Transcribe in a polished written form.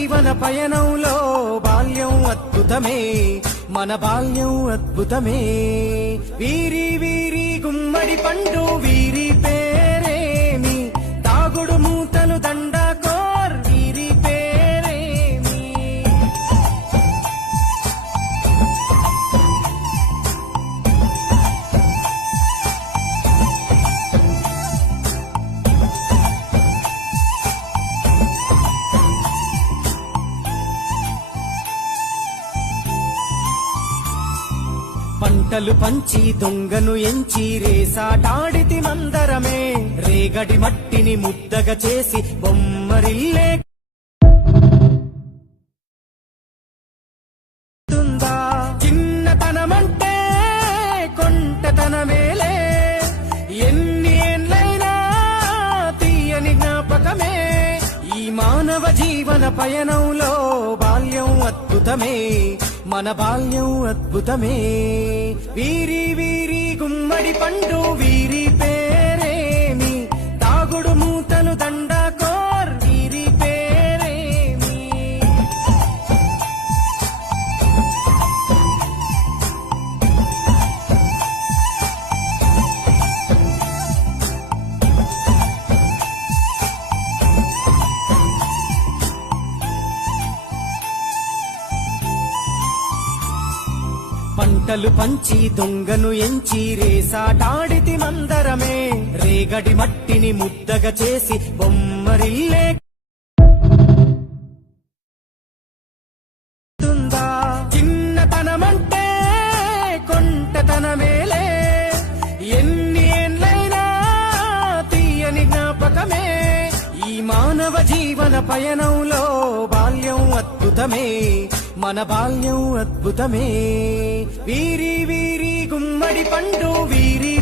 జీవన పయనంలో బాల్యం అద్భుతమే, మన బాల్యం అద్భుతమే. వీరి వీరి గుమ్మడి పండు వీరి పేరేమి, తాగుడు మూతలు దండాకోర్ వీరి పేరేమి. పంటలు పంచి దొంగను ఎంచి రేసాటాడితి మందరమే, రేగడి మట్టిని ముద్దగా చేసి బొమ్మరిల్లే చిన్నతనమంటే కొంటతనమేలే, ఎన్ని ఏండ్లైనా తీయని జ్ఞాపకమే. ఈ మానవ జీవన పయనంలో బాల్యం అద్భుతమే, మన బాల్యం అద్భుతమే. వీరి వీరి గుమ్మడి పండు వీరి పేరేమి, తాగుడు మూతలు దండాకోర్ వీరి పేరేమి. పంటలు పంచి దొంగను ఎంచి రేసాటాడితి మందరమే, రేగడి మట్టిని ముద్దగా చేసి బొమ్మరిల్లే చిన్నతనమంటే కొంటతనమేలే, ఎన్ని ఏండ్లైనా తీయని జ్ఞాపకమే. ఈ మానవ జీవన పయనంలో బాల్యం అద్భుతమే, మన బాల్యం అద్భుతమే. వీరి వీరి గుమ్మడి పండు వీరి